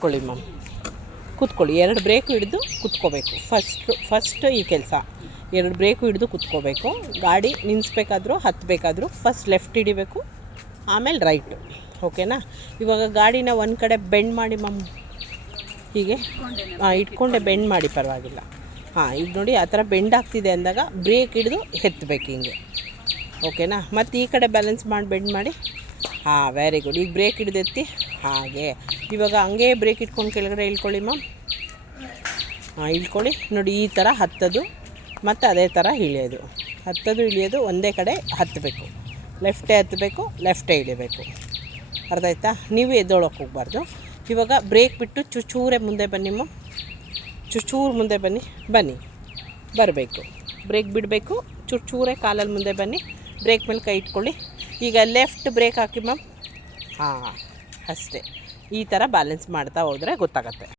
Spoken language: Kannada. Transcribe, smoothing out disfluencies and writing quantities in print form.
ಕೂತ್ಕೊಳ್ಳಿ ಮ್ಯಾಮ್, ಕೂತ್ಕೊಳ್ಳಿ. 2 ಬ್ರೇಕು ಹಿಡಿದು ಕೂತ್ಕೋಬೇಕು. ಫಸ್ಟ್ ಈ ಕೆಲಸ 2 ಬ್ರೇಕು ಹಿಡಿದು ಕೂತ್ಕೋಬೇಕು. ಗಾಡಿ ನಿಲ್ಲಿಸ್ಬೇಕಾದ್ರೂ ಹತ್ತಬೇಕಾದ್ರೂ ಫಸ್ಟ್ ಲೆಫ್ಟ್ ಹಿಡಿಬೇಕು, ಆಮೇಲೆ ರೈಟು. ಓಕೆನಾ? ಇವಾಗ ಗಾಡಿನ ಒಂದು ಕಡೆ ಬೆಂಡ್ ಮಾಡಿ ಮ್ಯಾಮ್, ಹೀಗೆ ಇಟ್ಕೊಂಡೆ ಬೆಂಡ್ ಮಾಡಿ, ಪರವಾಗಿಲ್ಲ. ಈಗ ನೋಡಿ ಆ ಥರ ಬೆಂಡ್ ಆಗ್ತಿದೆ ಅಂದಾಗ ಬ್ರೇಕ್ ಹಿಡಿದು ಎತ್ತಬೇಕು ಹಿಂಗೆ. ಓಕೆನಾ? ಮತ್ತು ಈ ಕಡೆ ಬ್ಯಾಲೆನ್ಸ್ ಮಾಡಿ ಬೆಂಡ್ ಮಾಡಿ. Very good. ಈಗ ಬ್ರೇಕ್ ಹಿಡಿದು ಎತ್ತಿ ಹಾಗೆ. ಇವಾಗ ಹಂಗೆ ಬ್ರೇಕ್ ಇಟ್ಕೊಂಡು ಕೆಳಗಡೆ ಇಳ್ಕೊಳ್ಳಿ ಮ್ಯಾಮ್. ಇಳ್ಕೊಳ್ಳಿ. ನೋಡಿ ಈ ಥರ ಹತ್ತೋದು ಮತ್ತು ಅದೇ ಥರ ಇಳಿಯೋದು, ಹತ್ತೋದು ಇಳಿಯೋದು ಒಂದೇ ಕಡೆ ಹತ್ತಬೇಕು. ಲೆಫ್ಟೇ ಹತ್ತಬೇಕು, ಲೆಫ್ಟೇ ಇಳಿಬೇಕು. ಅರ್ಥ ಆಯ್ತಾ? ನೀವು ಎದ್ದೊಳಕ್ಕೆ ಹೋಗ್ಬಾರ್ದು. ಇವಾಗ ಬ್ರೇಕ್ ಬಿಟ್ಟು ಚೂರೇ ಮುಂದೆ ಬನ್ನಿ ಮ್ಯಾಮ್, ಚೂರು ಮುಂದೆ ಬನ್ನಿ ಬರಬೇಕು. ಬ್ರೇಕ್ ಬಿಡಬೇಕು, ಚೂರೇ ಕಾಲಲ್ಲಿ ಮುಂದೆ ಬನ್ನಿ. ಬ್ರೇಕ್ ಮೇಲೆ ಕೈ ಇಟ್ಕೊಳ್ಳಿ. ಈಗ ಲೆಫ್ಟ್ ಬ್ರೇಕ್ ಹಾಕಿ ಮ್ಯಾಮ್. ಅಷ್ಟೇ. ಈ ಥರ ಬ್ಯಾಲೆನ್ಸ್ ಮಾಡ್ತಾ ಹೋದರೆ ಗೊತ್ತಾಗತ್ತೆ.